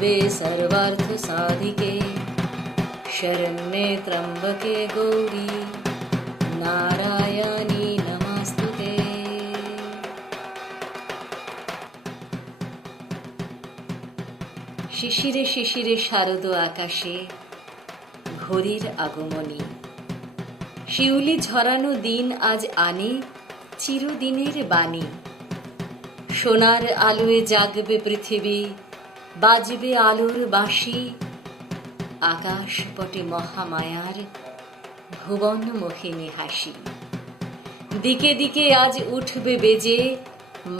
शिवे सर्वार्थ साधिके शरण्ये त्र्यंबके गौरी नारायणी नमस्तुते। শিশিরে শিশিরে শারদ আকাশে ঘড়ির আগমনী, শিউলি ঝরানো দিন আজ আনে চিরদিনের বাণী। সোনার আলোয় জাগবে পৃথিবী, বাজবে আলোর বাঁশি, আকাশ পটে মহামায়ার ভুবন মোহিনী হাসি। দিকে দিকে আজ উঠবে বেজে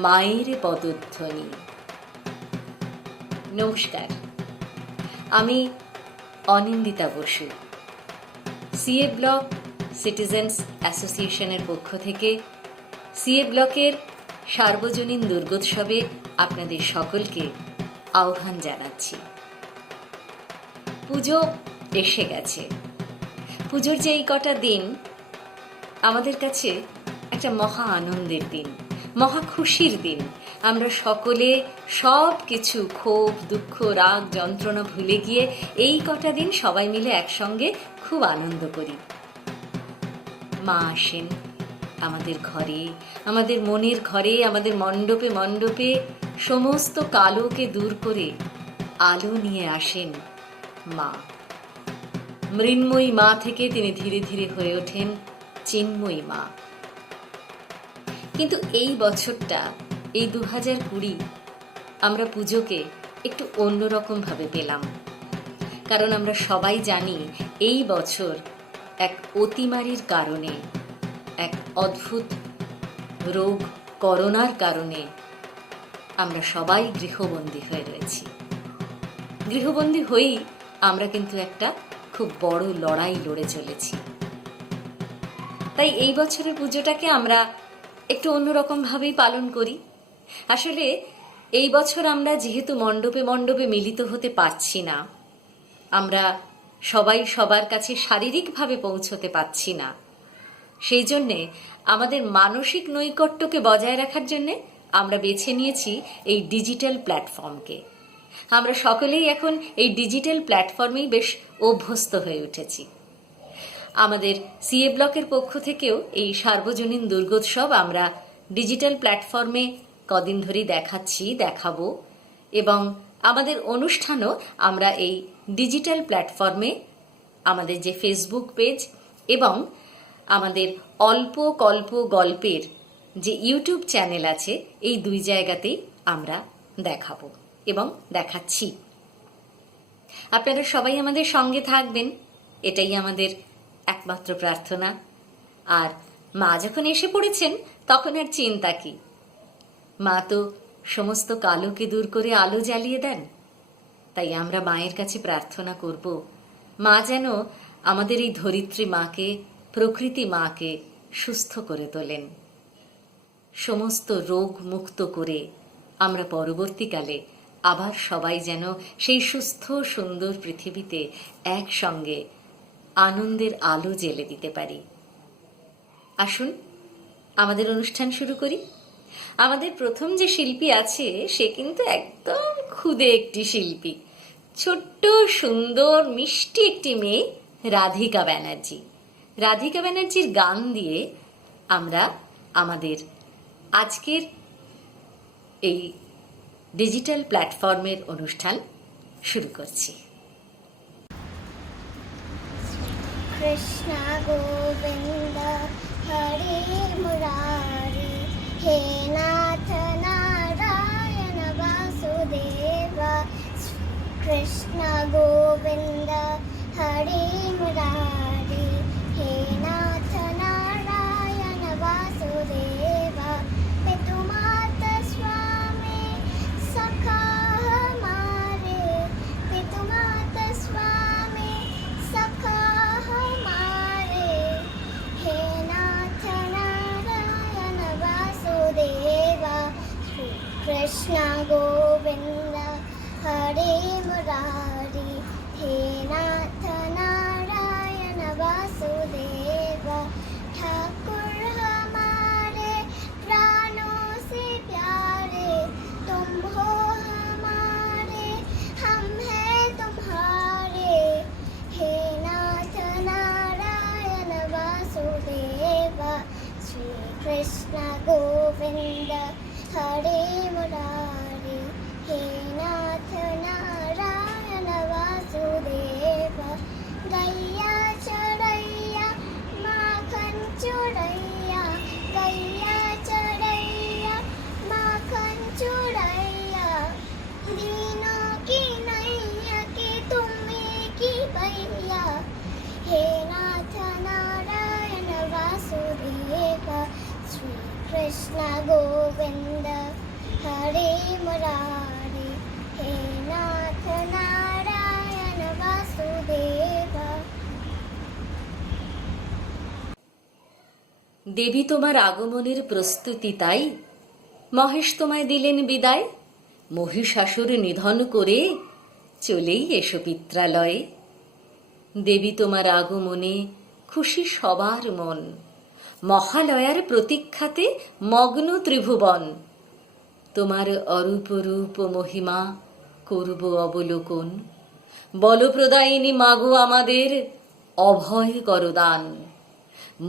মায়ের পদধ্বনি। নমস্কার, আমি Anindita Basu, CA block citizens অ্যাসোসিয়েশনের পক্ষ থেকে সিএ ব্লকের সার্বজনীন দুর্গোৎসবে আপনাদের সকলকে আহ্বান জানাচ্ছি। পুজো এসে গেছে। পুজোর যে এই কটা দিন আমাদের কাছে একটা মহা আনন্দের দিন, মহা খুশির দিন। আমরা সকলে সব কিছু ক্ষোভ, দুঃখ, রাগ, যন্ত্রণা ভুলে গিয়ে এই কটা দিন সবাই মিলে একসঙ্গে খুব আনন্দ করি। মা আসেন আমাদের ঘরে, আমাদের মনের ঘরে, আমাদের মণ্ডপে মণ্ডপে সমস্ত কালোকে দূর করে আলো নিয়ে আসেন মা। মৃন্ময়ী মা থেকে তিনি ধীরে ধীরে হয়ে ওঠেন চিন্ময়ী মা। কিন্তু এই বছরটা, এই 2020, আমরা পুজোকে একটু অন্যরকম ভাবে পেলাম। কারণ আমরা সবাই জানি এই বছর এক অতিমারির কারণে, এক অদ্ভুত রোগ করোনার কারণে আমরা সবাই গৃহবন্দী হয়ে রয়েছি। গৃহবন্দী হয়েই আমরা কিন্তু একটা খুব বড় লড়াই লড়ে চলেছি। তাই এই বছরের পুজোটাকে আমরা একটু অন্যরকম ভাবেই পালন করি। আসলে এই বছর আমরা যেহেতু মণ্ডপে মণ্ডপে মিলিত হতে পারছি না, আমরা সবাই সবার কাছে শারীরিকভাবে পৌঁছতে পারছি না, সেই জন্যে আমাদের মানসিক নৈকট্যকে বজায় রাখার জন্যে আমরা বেছে নিয়েছি এই ডিজিটাল প্ল্যাটফর্মকে। আমরা সকলেই এখন এই ডিজিটাল প্ল্যাটফর্মেই বেশ অভ্যস্ত হয়ে উঠেছি। আমাদের সিএ ব্লকের পক্ষ থেকেও এই সার্বজনীন দুর্গোৎসব আমরা ডিজিটাল প্ল্যাটফর্মে কদিন ধরেই দেখাবো, এবং আমাদের অনুষ্ঠানও আমরা এই ডিজিটাল প্ল্যাটফর্মে আমাদের যে ফেসবুক পেজ এবং আমাদের অল্প কল্প গল্পের যে ইউটিউব চ্যানেল আছে, এই দুই জায়গাতেই আমরা দেখাবো এবং দেখাচ্ছি। আপনারা সবাই আমাদের সঙ্গে থাকবেন, এটাই আমাদের একমাত্র প্রার্থনা। আর মা যখন এসে পড়েছেন তখন আর চিন্তা কি, মা তো সমস্ত কালোকে দূর করে আলো জ্বালিয়ে দেন। তাই আমরা মায়ের কাছে প্রার্থনা করব, মা যেন আমাদের এই ধরিত্রী মাকে, প্রকৃতি মাকে সুস্থ করে তোলেন, সমস্ত রোগ মুক্ত করে আমরা পরবর্তীকালে আবার সবাই যেন সেই সুস্থ সুন্দর পৃথিবীতে একসঙ্গে আনন্দের আলো জ্বেলে দিতে পারি। আসুন আমাদের অনুষ্ঠান শুরু করি। আমাদের প্রথম যে শিল্পী আছে সে কিন্তু একদম ক্ষুদে একটি শিল্পী, ছোট্ট সুন্দর মিষ্টি একটি মেয়ে, রাধিকা ব্যানার্জি। রাধিকা ব্যানার্জির গান দিয়ে আমরা আমাদের আজকের এই ডিজিটাল প্ল্যাটফর্মের অনুষ্ঠান শুরু করছি। কৃষ্ণ গোবিন্দ হরে মুরারি, হে নাথ নারায়ণ বাসুদেব। কৃষ্ণ গোবিন্দ হরে মুরারি, হে নাথ নারায়ণ বাসুদেব। পিতু মাতা স্বামী সখা हमारे, पितु माता स्वामी सखा हमारे। हे नाथ नारायण वासुदेव, कृष्ण गोविंद हरे मुरारी, हे नाथ नारायण वासुदेव। ठाकुर हमारे प्राणों से प्यारे, तुम हो हमारे हम দেবী তোমার আগমনের প্রস্তুতি তাই, মহেশ তোমায় দিলেন বিদায়, মহিষাসুর নিধন করে চলেই এসো পিত্রালয়ে। দেবী তোমার আগমনে খুশি সবার মন, মহালয়ার প্রতীক্ষাতে মগ্ন ত্রিভুবন। তোমার অরূপ রূপ মহিমা করব অবলোকন, বলপ্রদায়িনী মাগো আমাদের অভয় করদান।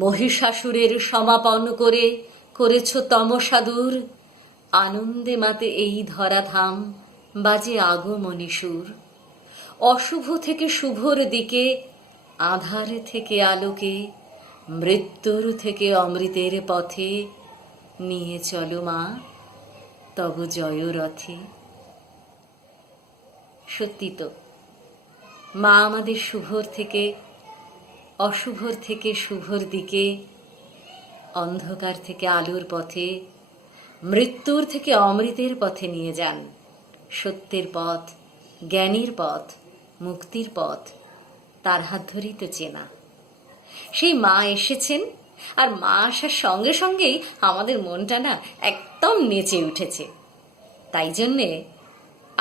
মহিষাসুরের সমাপন করে করেছ তমসা দূর, আনন্দে মাতে এই ধরাধাম বাজে আগমনী সুর। অশুভ থেকে শুভর দিকে, আধার থেকে আলোকে, মৃত্যুর থেকে অমৃতের পথে নিয়ে চলো মা তব জয় রথে। সত্যি তো, মা আমাদের শুভর থেকে অশুভর থেকে শুভর দিকে, অন্ধকার থেকে আলোর পথে, মৃত্যুর থেকে অমৃতের পথে নিয়ে যান। সত্যের পথ, জ্ঞানীর পথ, মুক্তির পথ তার হাত ধরেই তো চেনা। সেই মা এসেছেন, আর মা আসার সঙ্গে সঙ্গেই আমাদের মনটা না একদম নেচে উঠেছে। তাই জন্যে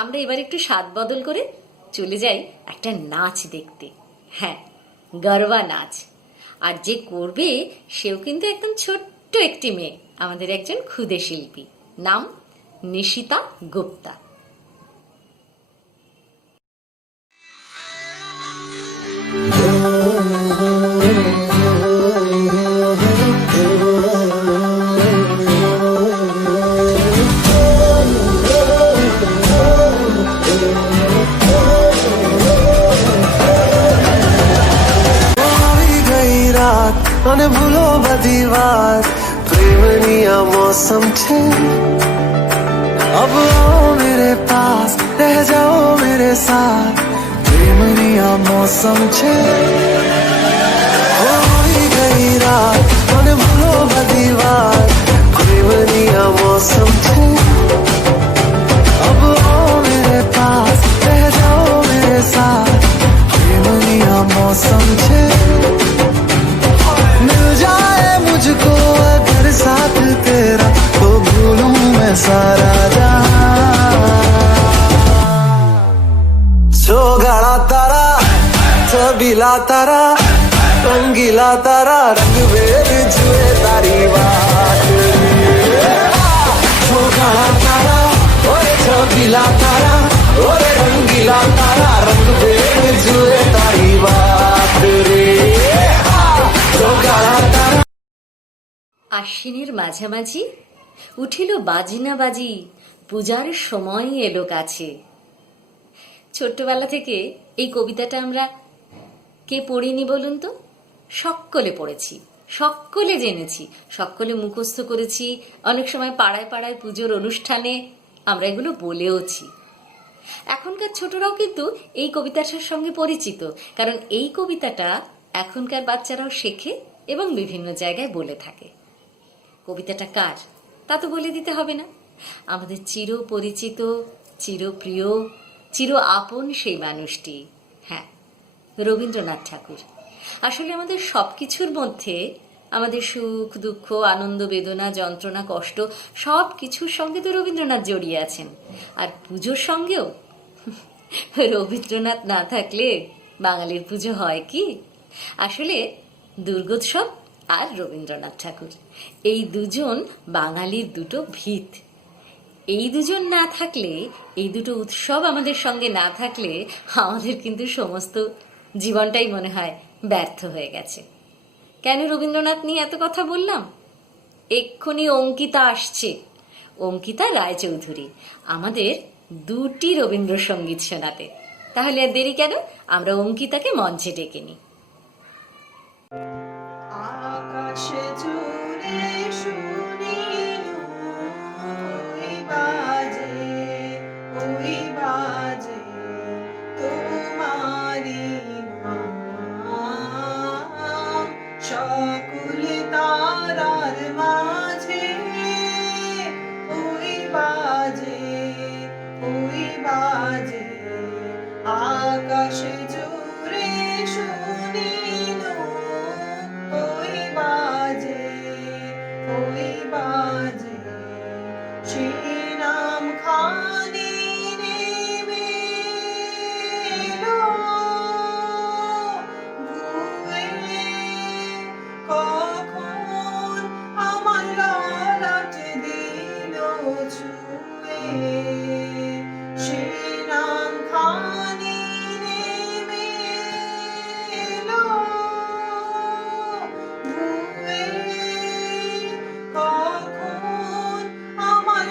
আমরা এবার একটু স্বাদ বদল করে চলে যাই একটা নাচ দেখতে। হ্যাঁ, গরবা নাচ। আর যে করবে সেও কিন্তু একদম ছোট্ট একটি মেয়ে, আমাদের একজন ক্ষুদে শিল্পী, নাম নিশিতা গুপ্তা। અને ભૂલો બધી વાત, પ્રેમની આ મૌસમ છે। अब आओ मेरे पास, रह जाओ मेरे साथ, प्रेमनी आ मौसम छे। होई गई रात અને ભૂલો બધી વાત, પ્રેમની આ मौसम छे। अब आओ मेरे पास, रह जाओ मेरे साथ, प्रेमनी आ मौसम छे। मिल जाए मुझको अगर साथ तेरा, तो भूलूं मैं सारा जहां। सोगाड़ा तारा, छबीला तारा, रंगीला तारा, रंग बेर जुए तारी बात। सोगाड़ा तारा, ओए छबीला तारा, ओए रंगीला तारा, रंग बेर जुए तारी बात रे। আশ্বিনের মাঝামাঝি উঠিল বাজনা বাজি, পূজার সময় এলো কাছে। ছোট্টবেলা থেকে এই কবিতাটা আমরা কে পড়িনি বলুন তো? সকলে পড়েছি, সকলে জেনেছি, সকলে মুখস্থ করেছি। অনেক সময় পাড়ায় পাড়ায় পুজোর অনুষ্ঠানে আমরা এগুলো বলেওছি। এখনকার ছোটরাও কিন্তু এই কবিতাটার সঙ্গে পরিচিত, কারণ এই কবিতাটা এখনকার বাচ্চারাও শেখে এবং বিভিন্ন জায়গায় বলে থাকে। কবিতাটা কার তা তো বলে দিতে হবে না, আমাদের চির পরিচিত, চিরপ্রিয়, চির আপন সেই মানুষটি, হ্যাঁ, রবীন্দ্রনাথ ঠাকুর। আসলে আমাদের সব কিছুর মধ্যে, আমাদের সুখ দুঃখ, আনন্দ বেদনা, যন্ত্রণা কষ্ট, সব কিছুর সঙ্গে তো রবীন্দ্রনাথ জড়িয়ে আছেন। আর পুজোর সঙ্গেও রবীন্দ্রনাথ না থাকলে বাঙালির পুজো হয় কি? আসলে দুর্গোৎসব আর রবীন্দ্রনাথ ঠাকুর, এই দুজন বাঙালির দুটো ভিত। এই দুজন না থাকলে, এই দুটো উৎসব আমাদের সঙ্গে না থাকলে আমাদের কিন্তু সমস্ত জীবনটাই মনে হয় ব্যর্থ হয়ে গেছে। কেন রবীন্দ্রনাথ নিয়ে এত কথা বললাম? এক্ষুনি অঙ্কিতা আসছে, অঙ্কিতা রায়চৌধুরী, আমাদের দুটি রবীন্দ্রসঙ্গীত শোনাতে। তাহলে আর দেরি কেন, আমরা অঙ্কিতাকে মঞ্চে ডেকে নিই। আকাশে জুড়ে শুনিলু ওই বাজে তোমারি নাম, সকল তারার মাঝে ওই বাজে আকাশে জুড়ে শুনিলু ওই বাজে। সে নাম খানি নেমে এলো ভুয়ে কখন আমার ললাট দিল ছুঁয়ে সে নাম খানি নেমে এলো ভুয়ে কখন আমার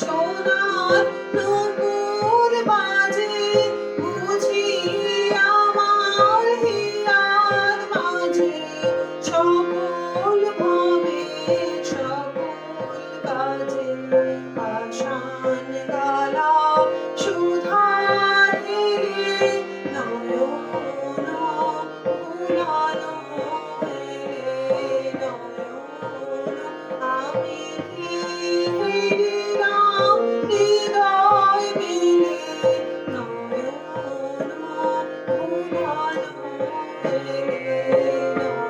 সোনার নূপুর বাজে বুঝি আমার হিয়ার মাঝে সকল ভাবে সকল কাজে পাষাণ গালা সুধা ঢেলে নয়ন ফুলানো মেলে নয়ন আমি কি হেরিলাম হৃদয় মেলে নয়ন ফুলানো মেলে নয়ন।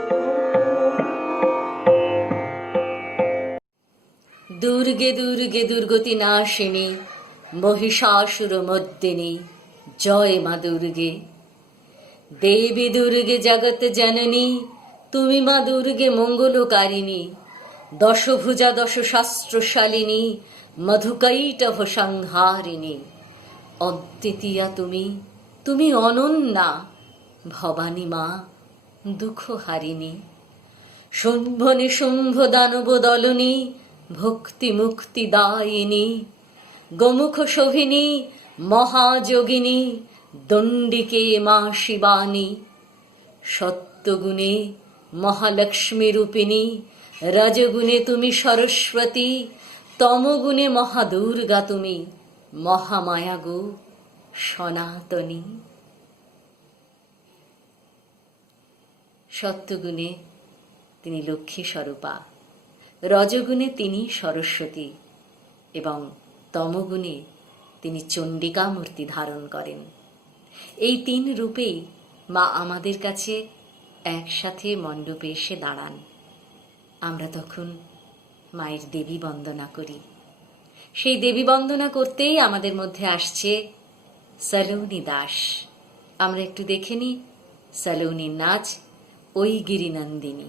দুর্গে দুর্গে দুর্গতি নাশিনী মহিষাসুর মর্দিনী জয় মা দুর্গে। দেবী দুর্গে জগৎ জননী তুমি মা দুর্গে মঙ্গলকারিণী। দশভুজা দশশাস্ত্রশালিনী মধুকৈটভ সংহারিণী। অদ্বিতীয়া তুমি, তুমি অনন্যা ভবানী মা দুঃখ হারিণী। শুম্ভ নিশুম্ভ দানব দলনী ভক্তি মুক্তি দায়িনী। গোমুখ শোভিনী মহাযোগিনী দণ্ডিকে মা শিবানী। সত্যগুণে মহালক্ষ্মী রূপিণী রজগুণে তুমি সরস্বতী। তমগুণে মহাদুর্গা তুমি মহামায়া গো সনাতনী। সত্যগুণে তিনি লক্ষ্মী স্বরূপা, রজগুণে তিনি সরস্বতী এবং তমগুণে তিনি চণ্ডিকা মূর্তি ধারণ করেন। এই তিন রূপেই মা আমাদের কাছে একসাথে মণ্ডপে এসে দাঁড়ান। আমরা তখন মায়ের দেবী বন্দনা করি। সেই দেবী বন্দনা করতেই আমাদের মধ্যে আসছে সলোনী দাস। আমরা একটু দেখে নিই সলোনীর নাচ ওই গিরিনন্দিনী।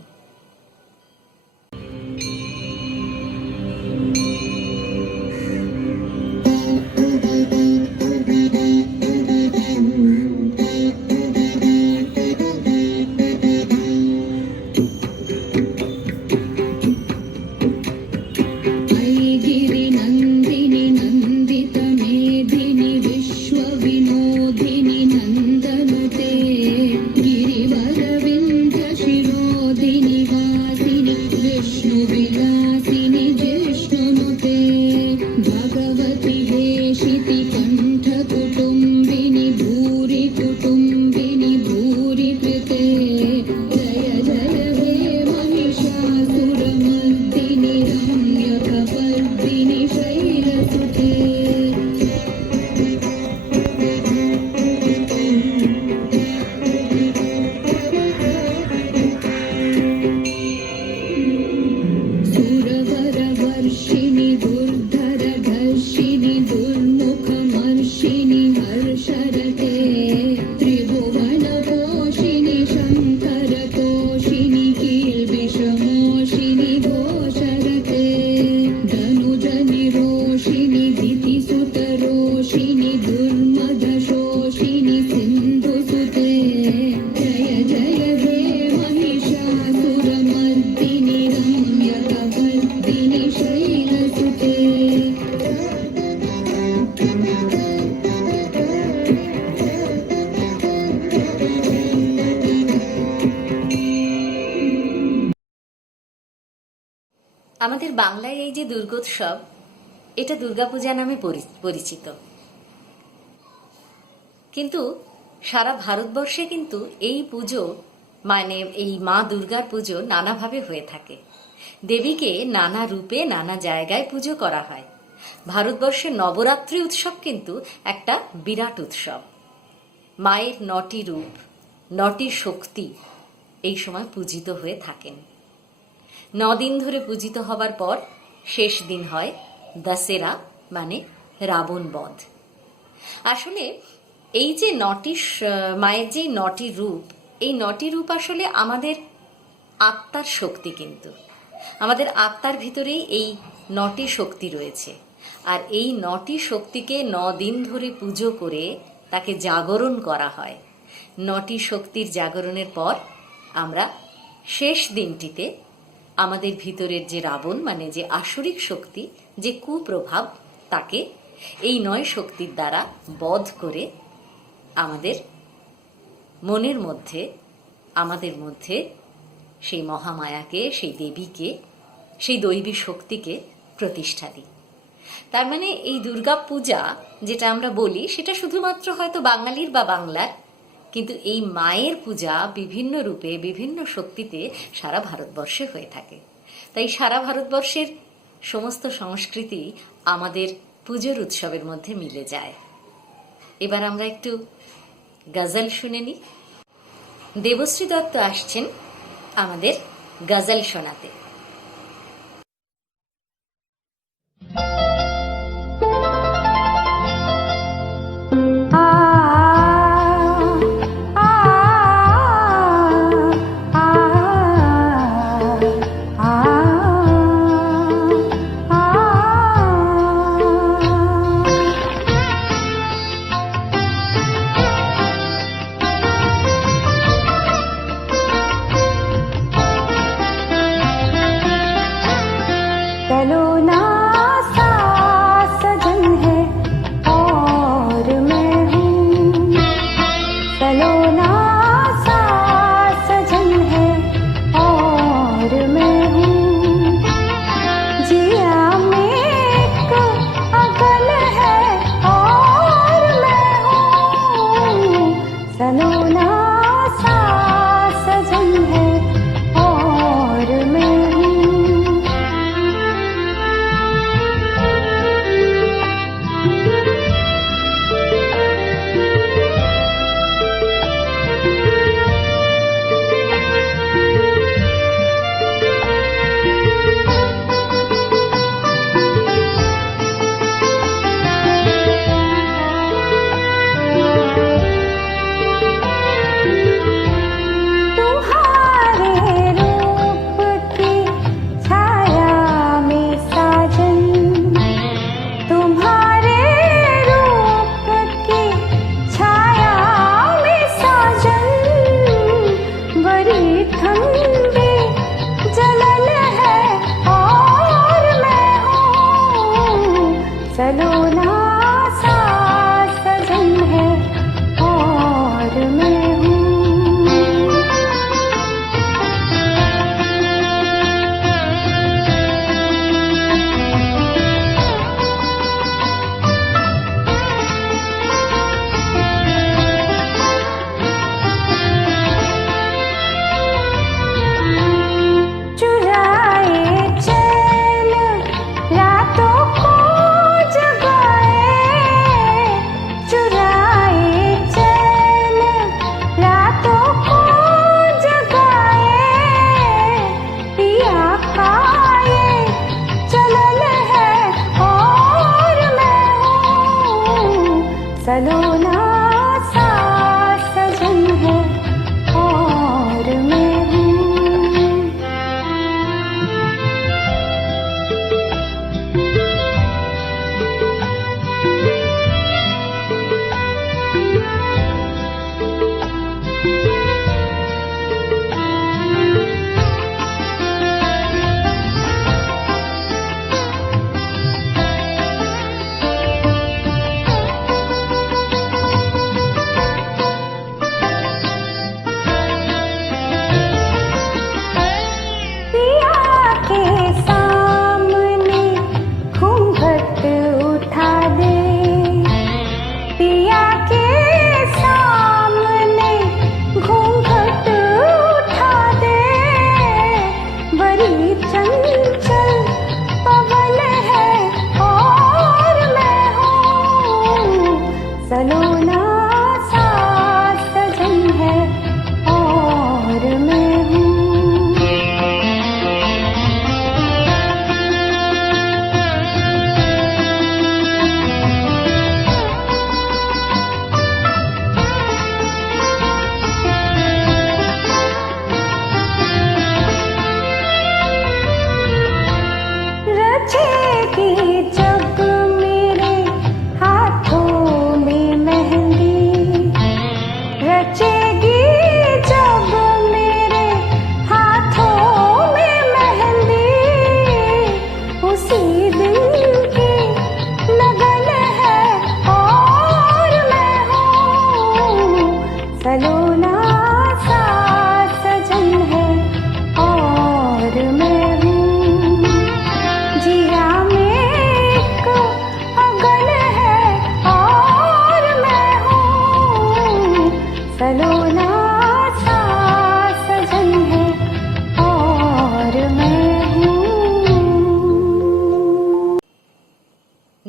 আমাদের বাংলায় এই যে দুর্গোৎসব, এটা দুর্গাপূজা নামে পরিচিত, কিন্তু সারা ভারতবর্ষে কিন্তু এই পুজো মানে এই মা দুর্গার পুজো নানাভাবে হয়ে থাকে। দেবীকে নানা রূপে নানা জায়গায় পুজো করা হয়। ভারতবর্ষের নবরাত্রি উৎসব কিন্তু একটা বিরাট উৎসব। মায়ের ৯টি রূপ, ৯টি শক্তি এই সময় পূজিত হয়ে থাকেন। ৯ দিন ধরে পূজিত হবার পর শেষ দিন হয় দশেরা, মানে রাবণ বধ। আসলে এই যে ৯টি মায়ের যে ৯টি রূপ, এই ৯টি রূপ আসলে আমাদের আত্মার শক্তি। কিন্তু আমাদের আত্মার ভিতরেই এই ৯টি শক্তি রয়েছে। আর এই ৯টি শক্তিকে ৯ দিন ধরে পুজো করে তাকে জাগরণ করা হয়। ৯টি শক্তির জাগরণের পর আমরা শেষ দিনটিতে আমাদের ভিতরের যে রাবণ, মানে যে আসরিক শক্তি, যে কুপ্রভাব, তাকে এই 9 শক্তির দ্বারা বধ করে আমাদের মনের মধ্যে, আমাদের মধ্যে সেই মহামায়াকে, সেই দেবীকে, সেই দৈবী শক্তিকে প্রতিষ্ঠা দিই। তার মানে এই দুর্গা পূজা যেটা আমরা বলি সেটা শুধুমাত্র হয়তো বাঙালির বা বাংলার, কিন্তু এই মায়ের পূজা বিভিন্ন রূপে, বিভিন্ন শক্তিতে সারা ভারতবর্ষে হয়ে থাকে। তাই সারা ভারতবর্ষের সমস্ত সংস্কৃতি আমাদের পুজোর উৎসবের মধ্যে মিলে যায়। এবার আমরা একটু গজল শুনে নিই। দেবশ্রী দত্ত আসছেন আমাদের গজল শোনাতে।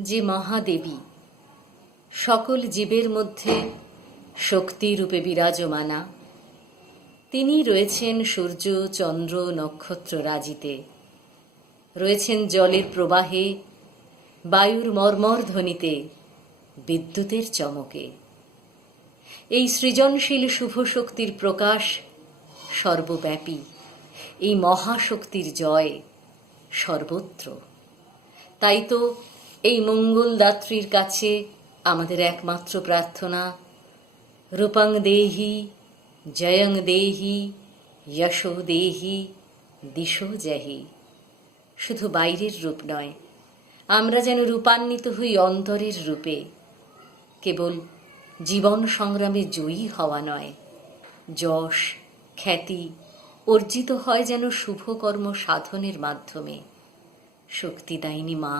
যে মহাদেবী সকল জীবের মধ্যে শক্তিরূপে বিরাজমানা, তিনি রয়েছেন সূর্য, চন্দ্র, নক্ষত্র রাজিতে, রয়েছেন জলের প্রবাহে, বায়ুর মর্মর ধ্বনিতে, বিদ্যুতের চমকে। এই সৃজনশীল শুভ শক্তির প্রকাশ সর্বব্যাপী, এই মহাশক্তির জয় সর্বত্র। তাই তো এই মঙ্গলদাত্রীর কাছে আমাদের একমাত্র প্রার্থনা, রূপং দেহি, জয়ং দেহি, যশো দেহি, দিশো জহি। শুধু বাইরের রূপ নয়, আমরা যেন রূপান্বিত হই অন্তরের রূপে। কেবল জীবন সংগ্রামে জয়ী হওয়া নয়, যশ খ্যাতি অর্জিত হয় যেন শুভকর্ম সাধনের মাধ্যমে। শক্তিদায়িনী মা,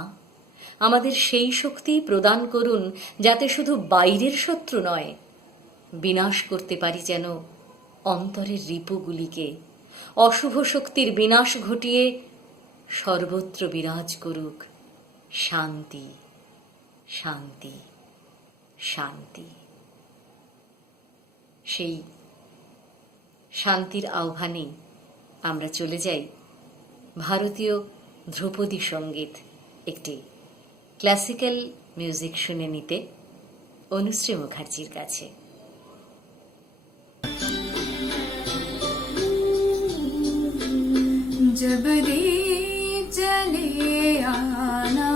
আমাদের সেই শক্তি প্রদান করুন যাতে শুধু বাইরের শত্রু নয়, বিনাশ করতে পারি যেন অন্তরের রিপুগুলিকে। অশুভ শক্তির বিনাশ ঘটিয়ে সর্বত্র বিরাজ করুক শান্তি, শান্তি, শান্তি। সেই শান্তির আহ্বানে আমরা চলে যাই ভারতীয় ধ্রুপদী সঙ্গীত, একটি ক্লাসিক্যাল মিউজিক শুনে নিতে অনুশ্রী মুখার্জির কাছে। जब दीप जले आना,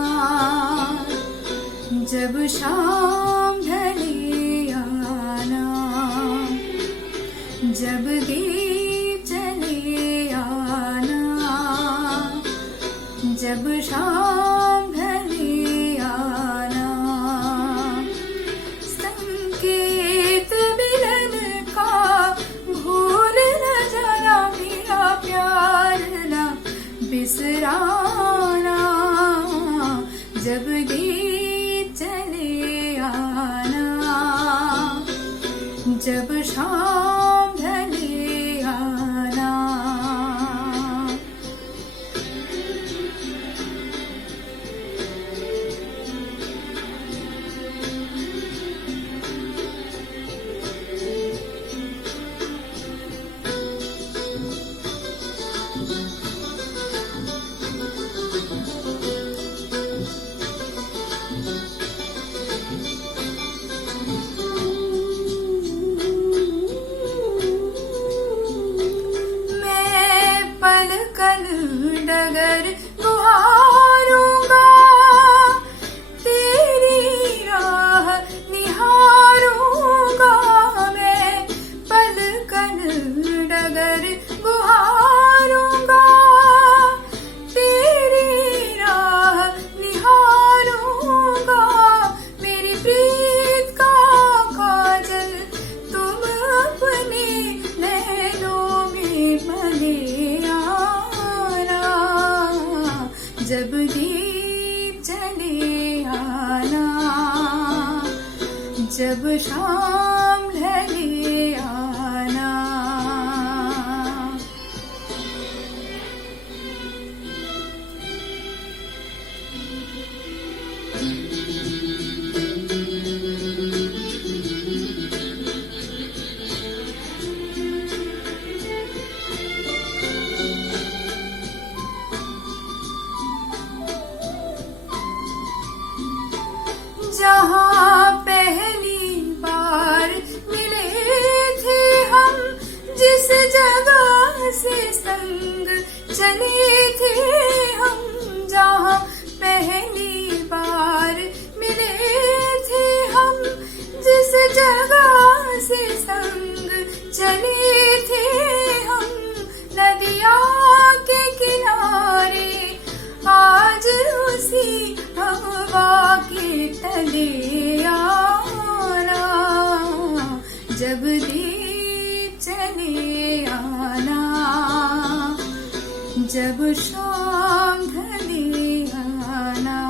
जब शाम ढले आना, जब दीप जले आना, जब शाम ढले आना, संकेत मिलन का भूल न जाना, मेरा प्यार ना बिसराना। जब दीप जले आना, जब शाम ढले आना। डगर गुहारूंगा, तेरी राह निहारूंगा। मैं पलकन डगर गुहारूंगा, तेरी राह निहारूंगा। मेरी प्रीत का काजल तुम अपने नैनों में भले आना। जब दीप जले आना, जब शाम ढले आना। जहाँ पहली बार मिले थे हम, जिस जगह से संग चले थे हम। जहाँ पहली बार मिले थे हम, जिस जगह से संग चले थे हम। नदिया के किनारे आज उसी हवा के तले आना। जब दीप चले आना, जब शाम ढले आना।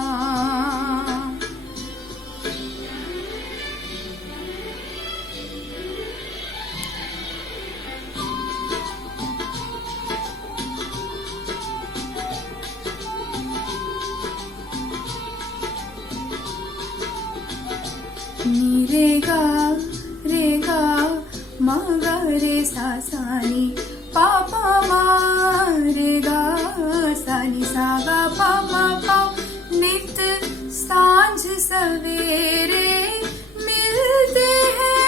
नी रे गा मा गा रे सा सा नी पा पा मा रे गा सा नी सा गा पा मा पा नित सांझ सवेरे मिलते हैं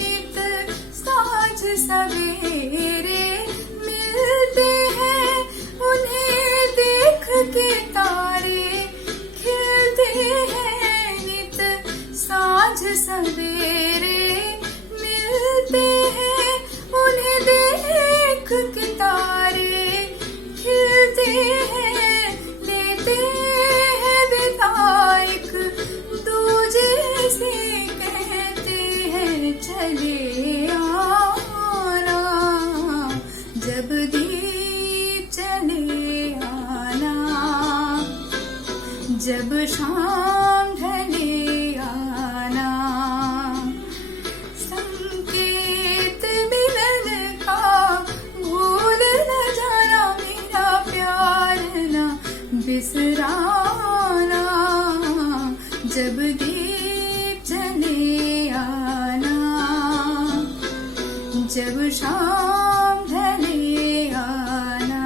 नित सांझ सवेरे मिलते हैं उन्हें देख के तारे खिलते हैं नित सांझ सवेरे मिलते हैं उन्हें देख के तारे खिलते हैं लेते हैं विदायक दूजे से कहते हैं चले आना जब दीप चले आना जब शाम ढले आना संकेत मिलन का भूल न जाना मेरा प्यार न बिसराना जब दीप जले आना जब शाम ढले आना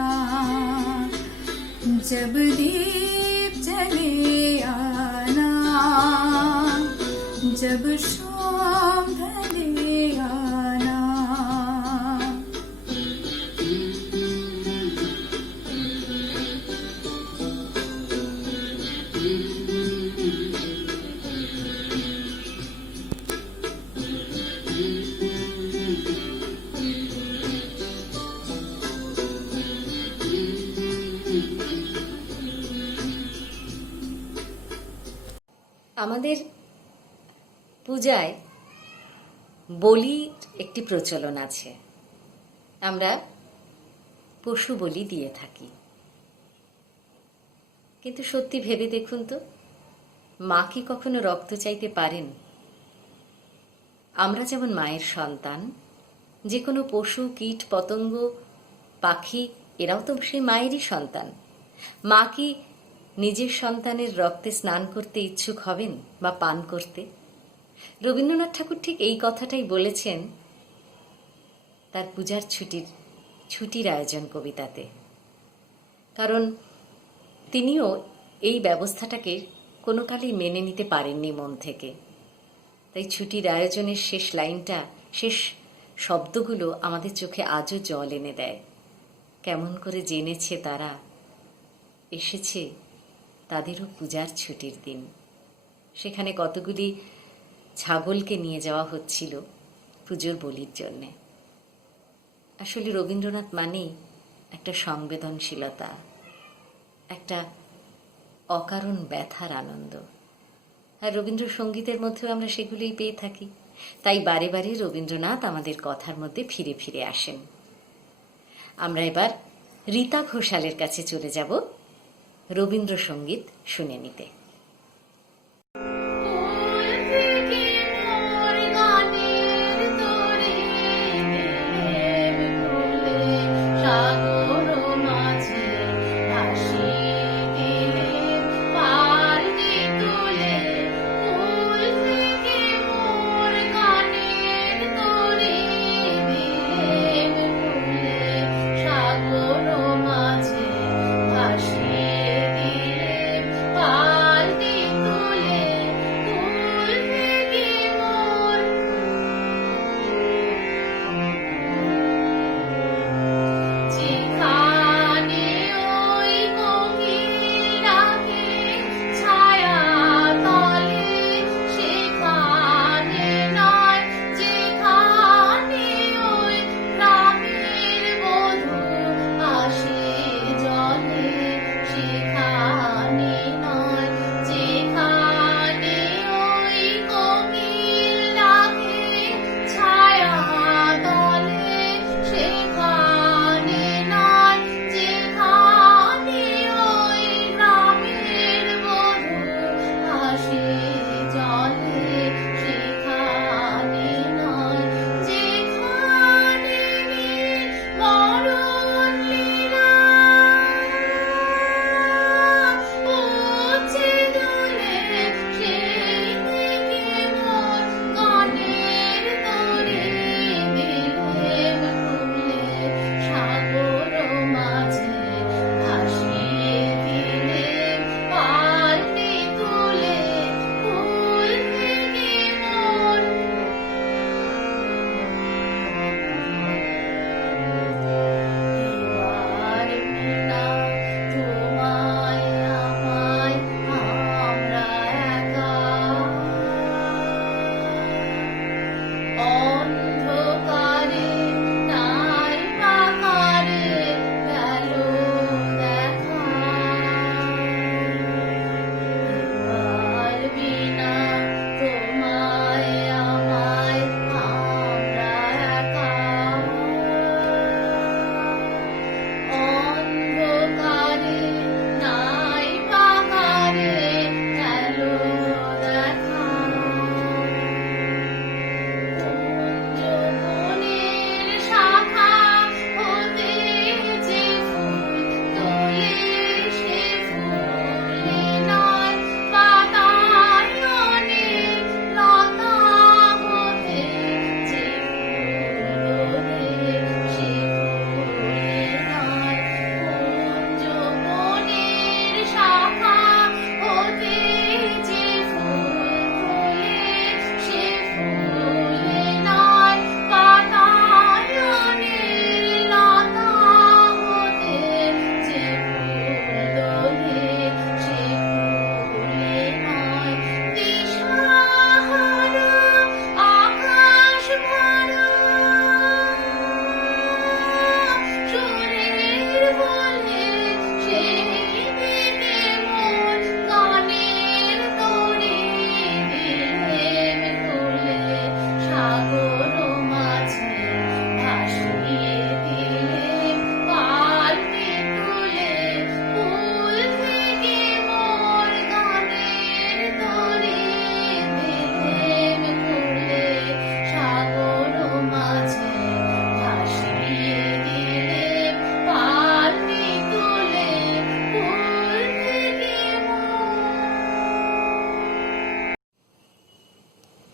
जब दीप जले आना जब शाम ढले आना আমাদের পূজায় বলির একটি প্রচলন আছে। আমরা পশু বলি দিয়ে থাকি, কিন্তু সত্যি ভেবে দেখুন তো, মা কি কখনো রক্ত চাইতে পারেন? আমরা যেমন মায়ের সন্তান, যে কোনো পশু, কীট, পতঙ্গ, পাখি এরাও তো সেই মায়েরই সন্তান। মা কি নিজের সন্তানের রক্তে স্নান করতে ইচ্ছুক হবেন বা পান করতে? রবীন্দ্রনাথ ঠাকুর ঠিক এই কথাটাই বলেছেন তার পূজার ছুটির আয়োজন কবিতাতে। কারণ তিনিও এই ব্যবস্থাটাকে কোনো কালেই মেনে নিতে পারেননি মন থেকে। তাই ছুটির আয়োজনের শেষ লাইনটা, শেষ শব্দগুলো আমাদের চোখে আজও জল এনে দেয়। কেমন করে জেনেছে তারা, এসেছে তাদেরও পূজার ছুটির দিন। সেখানে কতগুলি ছাগলকে নিয়ে যাওয়া হচ্ছিল পুজোর বলির জন্যে। আসলে রবীন্দ্রনাথ মানেই একটা সংবেদনশীলতা, একটা অকারণ ব্যথার আনন্দ। আর রবীন্দ্রসঙ্গীতের মধ্যেও আমরা সেগুলোই পেয়ে থাকি। তাই বারে বারে রবীন্দ্রনাথ আমাদের কথার মধ্যে ফিরে ফিরে আসেন। আমরা এবার রীতা ঘোষালের কাছে চলে যাব রবীন্দ্রসঙ্গীত শুনে নিতে। যেখানে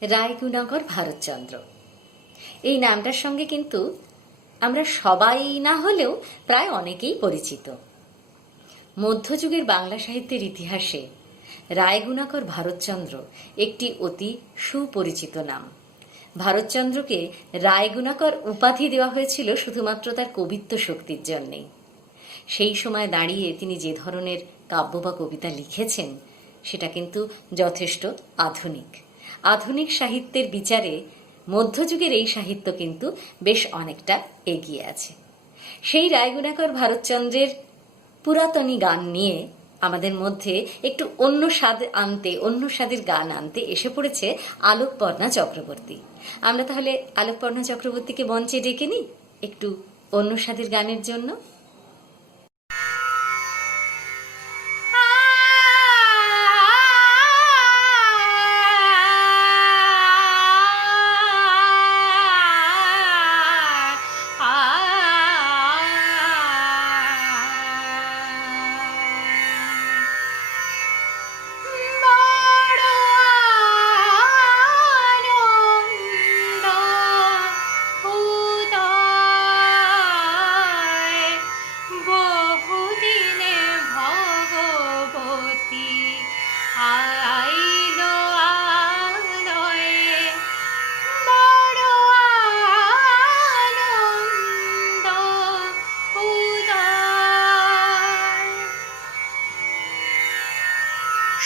রায়গুণাকর ভারতচন্দ্র। এই নামটার সঙ্গে কিন্তু আমরা সবাই না হলেও প্রায় অনেকেই পরিচিত। মধ্যযুগের বাংলা সাহিত্যের ইতিহাসে রায়গুণাকর ভারতচন্দ্র একটি অতি সুপরিচিত নাম। ভারতচন্দ্রকে রায়গুণাকর উপাধি দেওয়া হয়েছিল শুধুমাত্র তার কবিত্ব শক্তির জন্যেই। সেই সময় দাঁড়িয়ে তিনি যে ধরনের কাব্য বা কবিতা লিখেছেন সেটা কিন্তু যথেষ্ট আধুনিক। আধুনিক সাহিত্যের বিচারে মধ্যযুগের এই সাহিত্য কিন্তু বেশ অনেকটা এগিয়ে আছে। সেই রায়গুণাকর ভারতচন্দ্রের পুরাতনী গান নিয়ে আমাদের মধ্যে একটু অন্য স্বাদ আনতে, অন্য স্বাদের গান আনতে এসে পড়েছে আলোকপর্ণা চক্রবর্তী। আমরা তাহলে আলোকপর্ণা চক্রবর্তীকে মঞ্চে ডেকে নিই একটু অন্য স্বাদের গানের জন্য।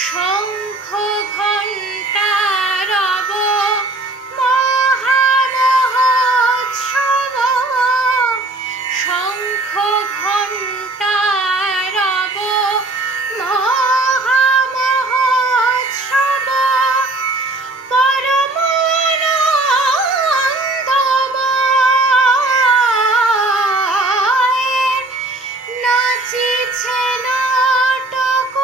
শঙ্খ ঘণ্টা রব মহামহোৎসব, শঙ্খ ঘণ্টা রব মহামহোৎসব, পরম আনন্দময় নাচিছে নাটক,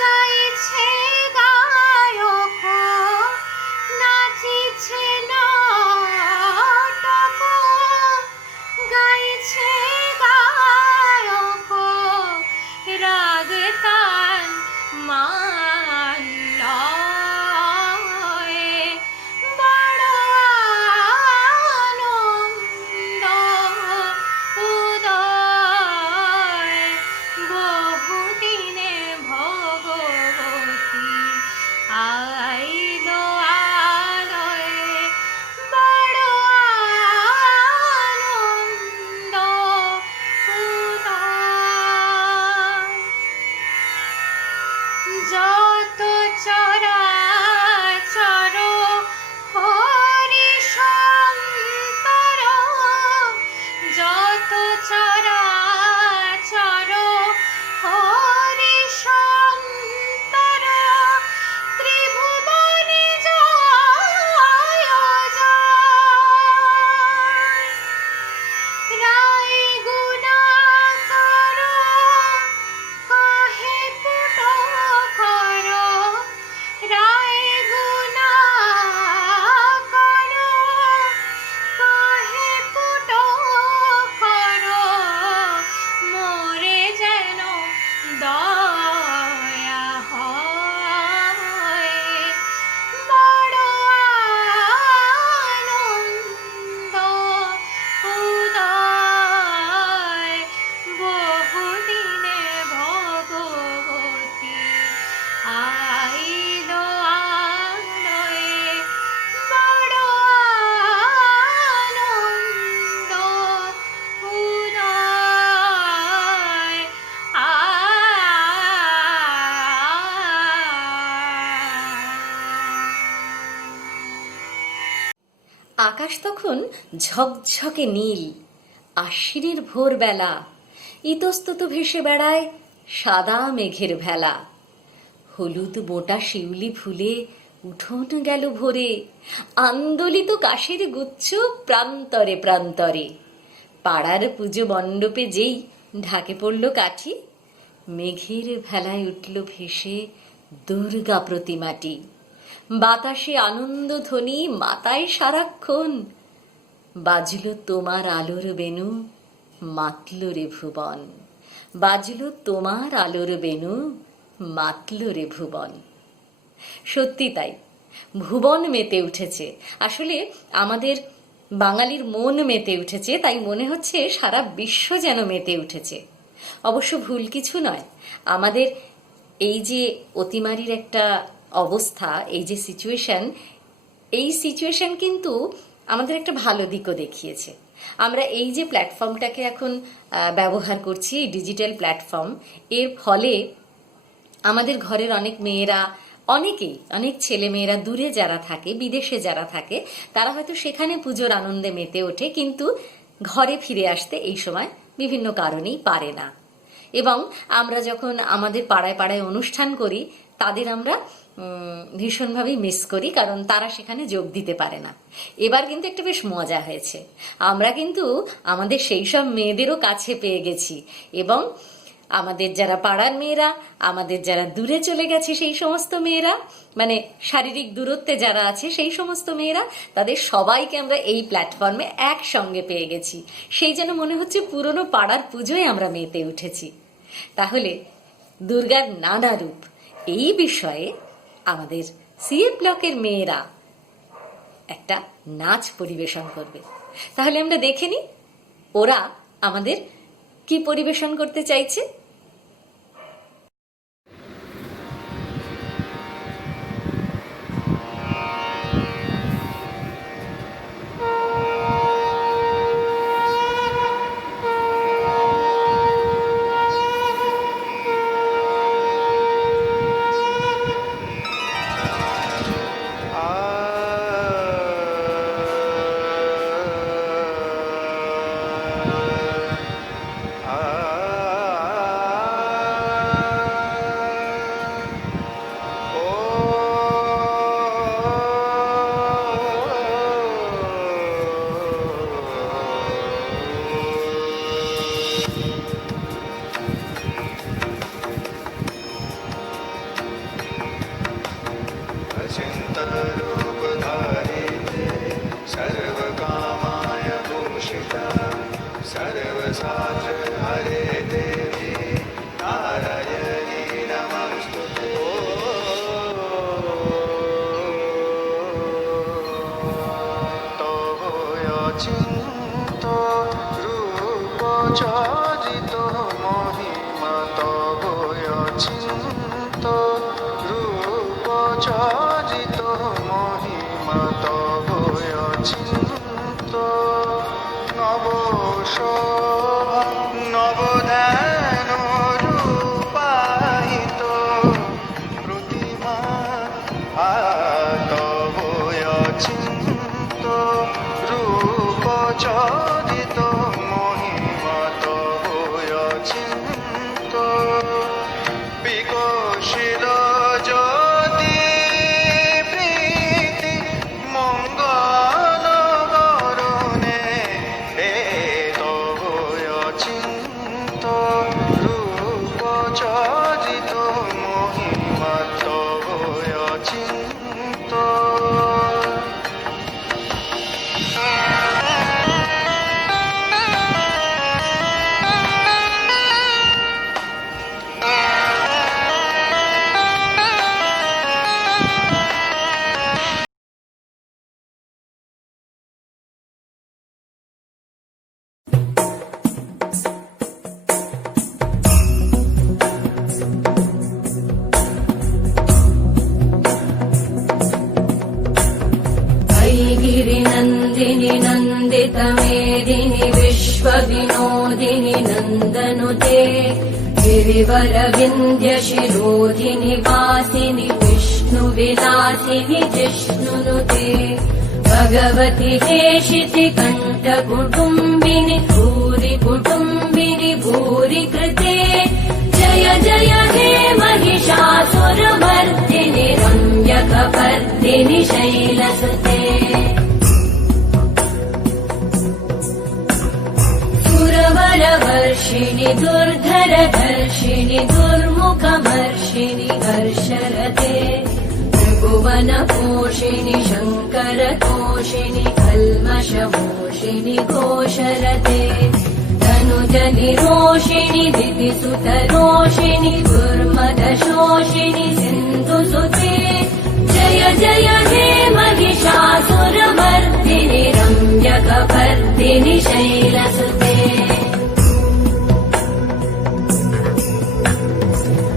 গাইছে গায়ক, নাচিছে নাটক, গাইছে গায়ক, রাগ তান মান লয়ে বড় আনন্দ উদয়, বহুদিনে ভগবতী আইল আলয়ে, বড় আনন্দ উদয়। যত চরাচর হরি সন্তর, যত চরাচর হরি সন্তর, ত্রিভুবনে জয় জয়। রায়গুণাকর কহে পুটকর, রায়গুণাকর কহে পুটকর, মোরে যেন দয়া হয়, বড় আনন্দ উদয়, বহুদিনে ভগবতী আইল আলয়ে, বড় আনন্দ উদয়। আকাশ তখন ঝকঝকে নীল, আশ্বিনের ভোরবেলা, ইতস্তত ভেসে বেড়ায় সাদা মেঘের ভেলা। হলুদ বোটা শিউলি ফুলে উঠোন গেল ভরে, আন্দোলিত কাশের গুচ্ছ প্রান্তরে প্রান্তরে। পাড়ার পুজো মণ্ডপে যেই ঢাকে পড়ল কাঠি, মেঘের ভেলায় উঠল ভেসে দুর্গা প্রতিমাটি। বাতাসে আনন্দ ধ্বনি মাতায় সারাক্ষণ, বাজল তোমার আলোর বেনু মাতল রে ভুবন, বাজল তোমার আলোর বেনু মাতল রে ভুবন। সত্যি তাই, ভুবন মেতে উঠেছে। আসলে আমাদের বাঙালির মন মেতে উঠেছে, তাই মনে হচ্ছে সারা বিশ্ব যেন মেতে উঠেছে। অবশ্য ভুল কিছু নয়। আমাদের এই যে অতিমারির একটা অবস্থা, এই যে সিচুয়েশন, এই সিচুয়েশন কিন্তু আমাদের একটা ভালো দিকও দেখিয়েছে। আমরা এই যে প্ল্যাটফর্মটাকে এখন ব্যবহার করছি, এই ডিজিটাল প্ল্যাটফর্ম, এর ফলে আমাদের ঘরের অনেক মেয়েরা, অনেক ছেলে মেয়েরা দূরে যারা থাকে, বিদেশে যারা থাকে, তারা হয়তো সেখানে পুজোর আনন্দে মেতে ওঠে, কিন্তু ঘরে ফিরে আসতে এই সময় বিভিন্ন কারণেই পারে না। এবং আমরা যখন আমাদের পাড়ায় পাড়ায় অনুষ্ঠান করি, তাদের আমরা ভীষণভাবেই মিস করি, কারণ তারা সেখানে যোগ দিতে পারে না। এবার কিন্তু একটা বেশ মজা হয়েছে। আমরা কিন্তু আমাদের সেই সব মেয়েদেরও কাছে পেয়ে গেছি, এবং আমাদের যারা পাড়ার মেয়েরা, আমাদের যারা দূরে চলে গেছে সেই সমস্ত মেয়েরা, মানে শারীরিক দূরত্বে যারা আছে সেই সমস্ত মেয়েরা, তাদের সবাইকে আমরা এই প্ল্যাটফর্মে একসঙ্গে পেয়ে গেছি। সেই যেন মনে হচ্ছে পুরনো পাড়ার পুজোয় আমরা মেতে উঠেছি। তাহলে দুর্গার নানা রূপ, এই বিষয়ে আমাদের সিএ ব্লকের মেয়েরা একটা নাচ পরিবেশন করবে। তাহলে আমরা দেখে নিই ওরা আমাদের কি পরিবেশন করতে চাইছে। चिन्तरूपधारिते सर्वकामाय भूषिता सर्वसात्र हरे देवी नारायणी नमस्तुते। तव अचिन्त्य रूप चरित महिमा, तव अचिन्त्य रूप चरित महिमा, तव अचिन्त्य नवशोभा नवध्यान रूपायित प्रतिमा, तव अचिन्त्य रूप चरित महिमा, तव अचिन्त्य विकसित ज्योति प्रीति मंगल करुणे, तव अचिन्त्य रूप चरित महिमा, तव अचिन्त्य। गिरिनन्दिनि नन्दितमेदिनि विश्वविनोदिनि नन्दनुते गिरिवरविन्द्यशिरोधिनि वासिनि विष्णुविलासिनि जिष्णुनुते भगवति हेशिति कण्ठकुटुम्बिनि भूरि कुटुम्बिनि भूरि कृते जय जय हे महिषासुरमर्दिनि रम्यकपर्दिनि शैलसुते सुरवरवर्षिणि दुर्धरधर्षिणि दुर्मुखमर्षिणि हर्षरते त्रिभुवनपोषिणि शङ्करतोषिणि कल्मषमोषिणि घोषरते तनुजनिरोषिणि दितिसुतरोषिणि दुर्मदशोषिणि सिन्धुसुते जय जय हे महिषासुरमर्दिनि रम्यकपर्दिनि शैलसुते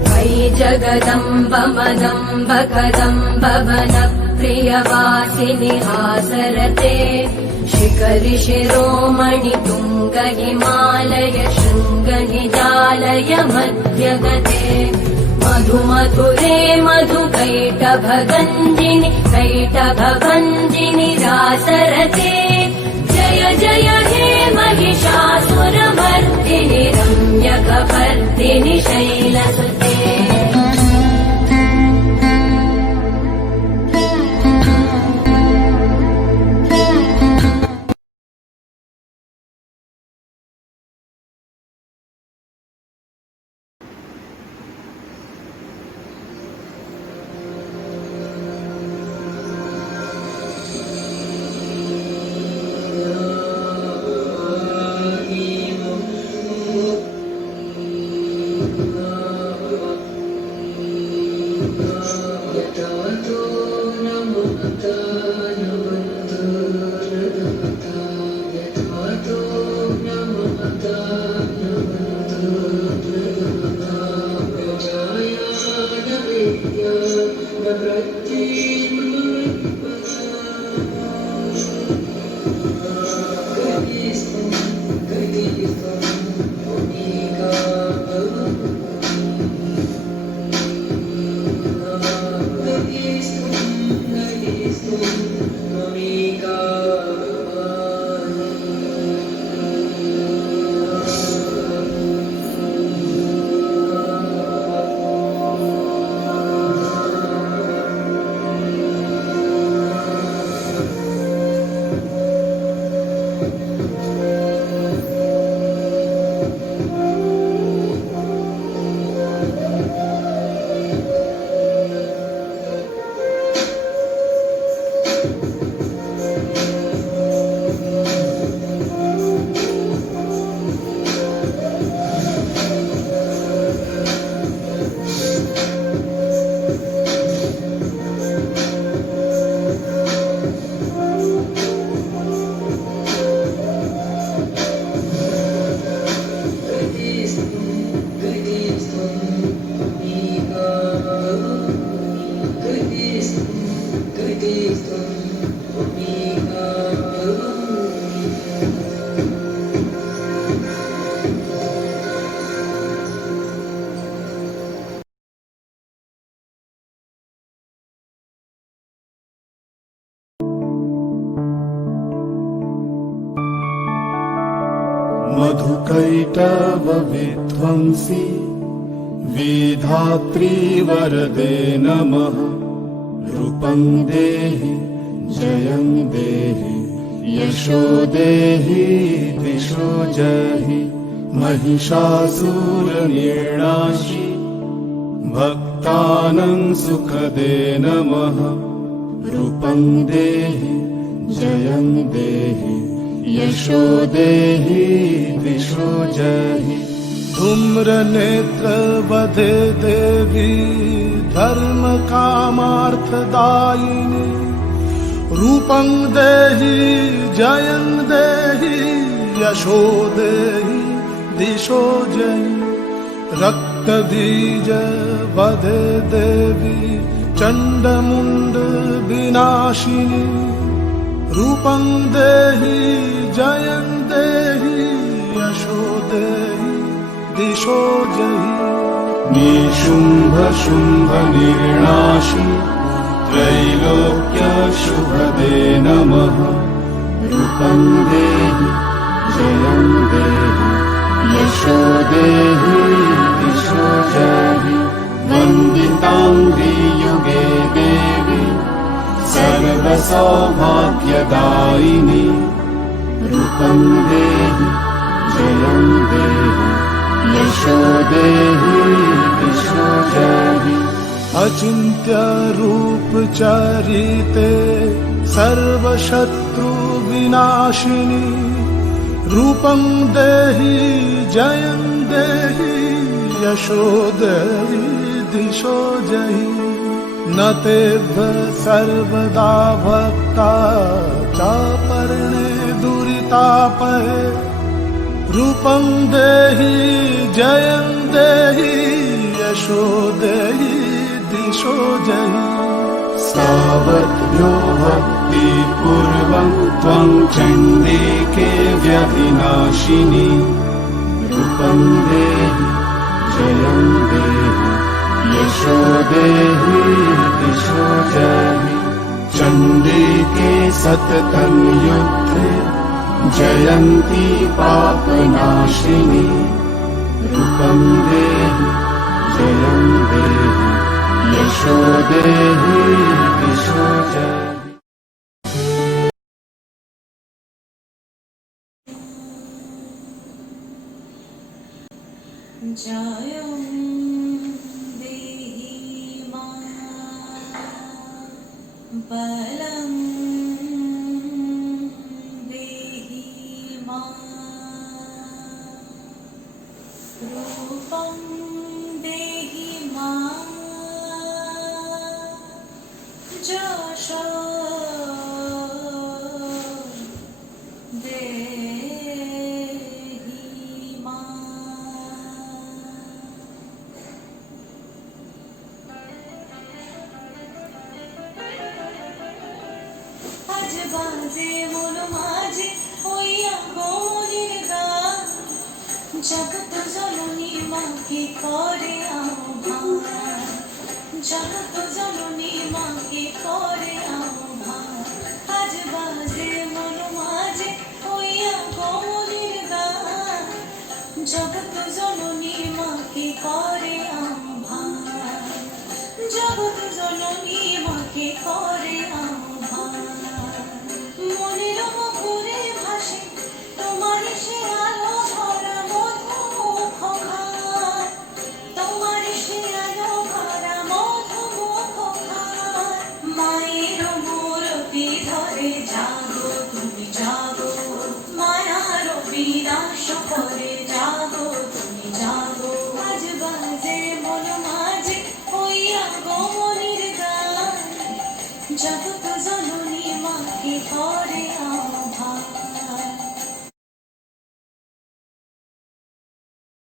वै जगदम्ब मदम्ब कदम्ब वनप्रियवासिनि हासरते शिखरि शिरोमणि तुङ्ग हिमालय शृङ्ग निजालय मध्यगते मधुमधुरे मधुकैटभगञ्जिनि कैटभभञ्जिनि रासरते जय जय हे महिषासुरमर्दिनि रम्यकपर्दिनि शैलसुते मधुकैटभ विध्वंसी विधात्री वरदे नमः रूपं देहि जयं देहि यशो देहि दिशो जहि महिषासुरनिर्णाशि भक्तानां सुखदे नमः रूपं देहि जयं देहि यशो देहि दिशो जहि धूम्रनेत्र वधे देवी धर्म कामार्थदायिनी रूपं देहि जयं देहि यशो देहि दिशो जहि रक्तबीज वधे देवी चण्डमुण्ड विनाशिनी रूपं देहि जयं देहि यशो देहि दिशो जहि निशुम्भ शुम्भ निर्णाशि त्रैलोक्य शुभदे नमः रूपं देहि जयं देहि यशो देहि दिशो जहि वन्दिताङ्घ्रि युगे देवी सर्वसौभाग्यदायिनी रूपं देहि जयं देहि यशो देहि दिशो जहि अचिन्त्य रूप चरिते सर्वशत्रु विनाशिनी रूपं देहि जयं देहि यशो देहि दिशो जहि न तेभ्य सर्वदा भक्ता चापर्णे दुरितापहे रूपं देहि जयं देहि यशो देहि दिशो जहि सावध्यो भक्ति पूर्वं त्वं चण्डिके व्यधिनाशिनी रूपं देहि जयं देहि यशो देहि दिशो जहि चण्डिके सततं युद्धे जयन्ती पापनाशिनी रूपं देहि जयं देहि यशो देहि दिशो जहि जयं देहि मां बलं देहि मां रूपं देहि मां यशो देहि मां আজ বাজে মন মাঝে হইয়া গৌরীর গান জগৎ জননী মাকে করে আহ্বান জগৎ জননী মাকে করে আহ্বান আজ বাজে মন মাঝে হইয়া গৌরীর গান জগৎ জননী মাকে করে আহ্বান জগৎ জননী মাকে করে আহ্বান মনের মুখে ভাসে তোমার সে আলো ভরা মধুমুখ ঘাট তোমার সে আলো ভরা মধুমুখ ঘাট মায়ের মূরতি ধরে জাগো তুমি জাগো মায়ার বিনাশ করে জাগো তুমি জাগো আজ বাজে মন মাঝে হইয়া গৌরীর গান জগৎ জননী মাকে করে আহ্বান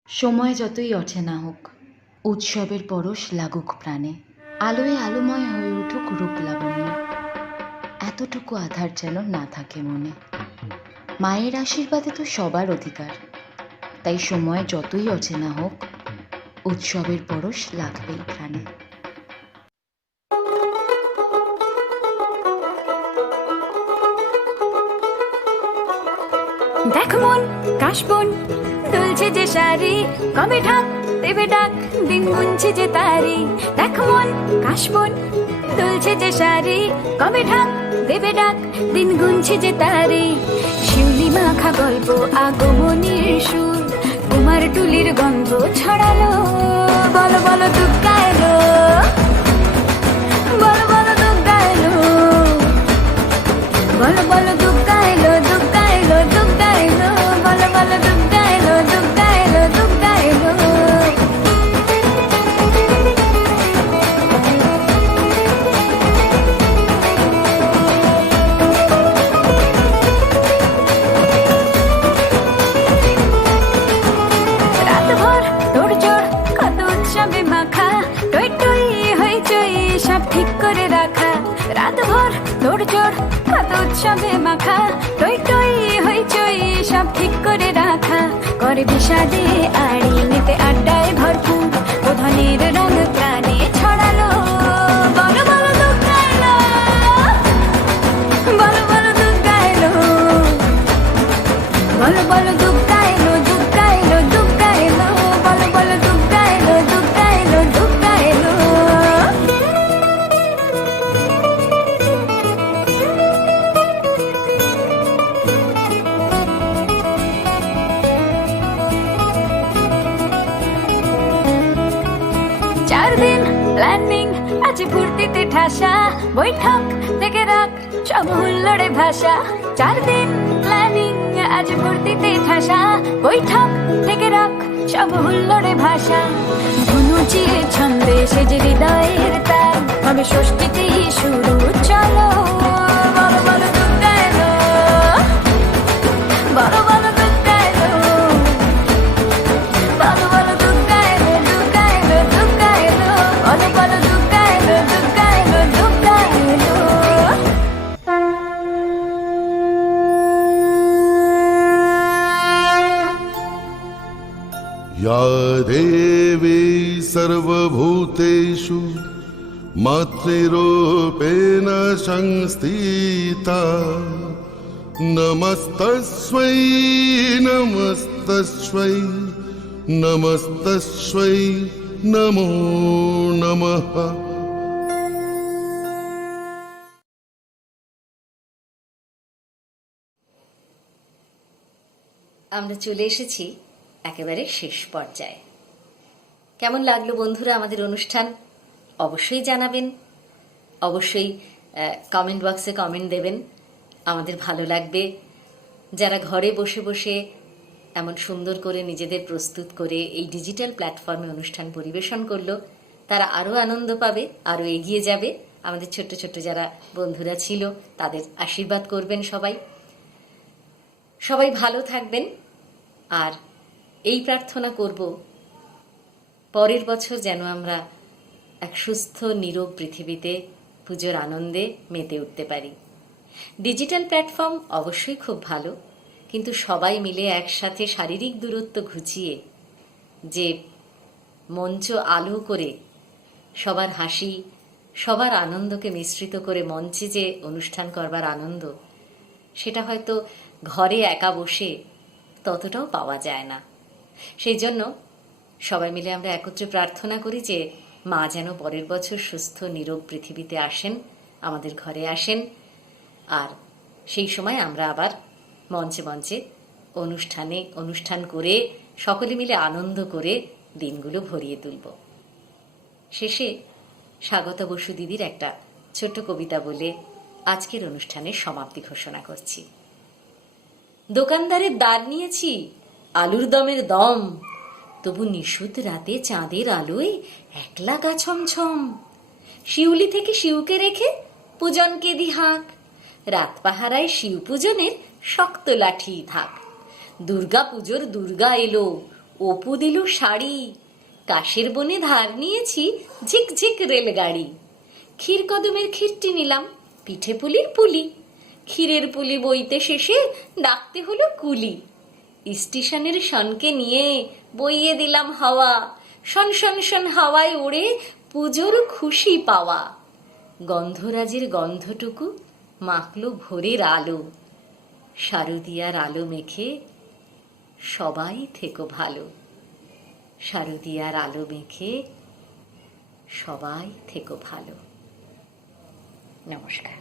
সময় যতই অচেনা হোক, উৎসবের পরশ লাগুক প্রাণে, আলোয় আলোময় হয়ে উঠুক রূপ লাবণ্য, এতটুকু আধার যেন না থাকে মনে। মায়ের আশীর্বাদে তো সবার অধিকার, তাই সময় যতই অচেনা হোক, উৎসবের পরশ লাগবেই প্রাণে। দেখ মন কাশবন দুলছে যে শাড়ি, কবে ঢাক দেবে ডাক দিন গুনছে যে তারি। দেখ মন কাশবন দুলছে যে শাড়ি, কবে ঢাক দেবে ডাক দিন গুনছে যে তারি। শিউলি মাখা গল্প আগমনীর সুর, কুমার টুলির গন্ধ ছড়ালো, বলো বলো দুগ্গা এলো, বলো বলো দুগ্গা এলো, বলো বলো দুগ্গা এলো, দুগ্গা এলো, দুগ্গা এলো, বলো বলো দুগ্গা এলো, দুগ্গা এলো, দুগ্গা এলো। রাতভর তোড়জোড় কত উৎসবে মাখা, টই টই হইচই সব ঠিক করে রাখা। রাতভর তোড়জোড় কত উৎসবে মাখা, টই টই হইচই সব ঠিক করে রাখা। করে বিষাদে আড়ি নিতে আড্ডায় ভরপুর, প্রধানের রঙ প্রাণে ছড়ালো, বলো বলো দুগ্গা এলো, বলো বলো দুগ্গা এলো, বলো বলো দুগ্গা এলো, দুগ্গা এলো, দুগ্গা এলো, বলো বলো দুগ্গা এলো, দুগ্গা এলো, দুগ্গা এলো। চার দিন প্ল্যানিং আছে ফুর্তিতে ঠাসা, বৈঠক থেকে রাখ সব হুল্লোড়ে ভাষা। চার দিন প্ল্যানিং আজ ফুর্তিতে ঠাসা, বৈঠক থেকে রাখ সব হুল্লোড়ে ভাষা ধনুচিয়ে ছন্দে সেজে হৃদয়ের তার হবে ষষ্ঠীতেই শুরু চলো বলো বলো দুর্গা এলো বলো বলো দুর্গা এলো বলো বলো দুর্গা এলো দুর্গা এলো দুর্গা এলো বলো বলো দুর্গা এলো দুর্গা এলো দুর্গা এলো या देवी सर्वभूतेषु मातृरूपेण संस्थिता नमस्तस्मै नमस्तस्मै नमस्तस्मै नमो नमः। আমরা চলে এসেছি একেবারে শেষ পর্যায়ে। কেমন লাগলো বন্ধুরা আমাদের অনুষ্ঠান? অবশ্যই জানাবেন, অবশ্যই কমেন্ট বক্সে কমেন্ট দেবেন, আমাদের ভালো লাগবে। যারা ঘরে বসে বসে এমন সুন্দর করে নিজেদের প্রস্তুত করে এই ডিজিটাল প্ল্যাটফর্মে অনুষ্ঠান পরিবেশন করলো, তারা আরও আনন্দ পাবে, আরও এগিয়ে যাবে। আমাদের ছোট্ট ছোট্ট যারা বন্ধুরা ছিল তাদের আশীর্বাদ করবেন সবাই। সবাই ভালো থাকবেন, আর এই প্রার্থনা করব পরের বছর যেন আমরা এক সুস্থ নীরব পৃথিবীতে পুজোর আনন্দে মেতে উঠতে পারি। ডিজিটাল প্ল্যাটফর্ম অবশ্যই খুব ভালো, কিন্তু সবাই মিলে একসাথে শারীরিক দূরত্ব ঘুচিয়ে যে মঞ্চ আলো করে সবার হাসি, সবার আনন্দকে মিশ্রিত করে মঞ্চে যে অনুষ্ঠান করবার আনন্দ, সেটা হয়তো ঘরে একা বসে ততটাও পাওয়া যায় না। সেই জন্য সবাই মিলে আমরা একত্রে প্রার্থনা করি যে মা যেন পরের বছর সুস্থ নীরব পৃথিবীতে আসেন, আমাদের ঘরে আসেন, আর সেই সময় আমরা আবার মঞ্চে মঞ্চে অনুষ্ঠান করে সকলে মিলে আনন্দ করে দিনগুলো ভরিয়ে তুলব। শেষে স্বাগতা বসু দিদির একটা ছোট্ট কবিতা বলে আজকের অনুষ্ঠানের সমাপ্তি ঘোষণা করছি। দোকানদারের দ্বার নিয়েছি আলুর দমের দম, তবু নিশুত রাতে চাঁদের আলোয় একলা গা ছমছম। শিউলি থেকে শিউকে রেখে পূজনকে দি হাঁক, রাত পাহারায় শিব পূজনের শক্ত লাঠি থাক। দুর্গা পুজোর দুর্গা এলো, অপু দিল শাড়ি, কাশের বনে ধার নিয়েছি ঝিকঝিক রেলগাড়ি। ক্ষীর কদমের ক্ষীরটি নিলাম, পিঠে পুলির পুলি, ক্ষীরের পুলি বইতে শেষে ডাকতে হলো কুলি। স্টেশনের শনকে নিয়ে বইয়ে দিলাম হাওয়া, শন শন শন হাওয়ায় ওড়ে পুজোর খুশি পাওয়া। গন্ধরাজের গন্ধটুকু মাখলো ভোরের আলো, শারদিয়ার আলো মেখে সবাই থেকো ভালো, শারদিয়ার আলো মেখে সবাই থেকো ভালো। নমস্কার।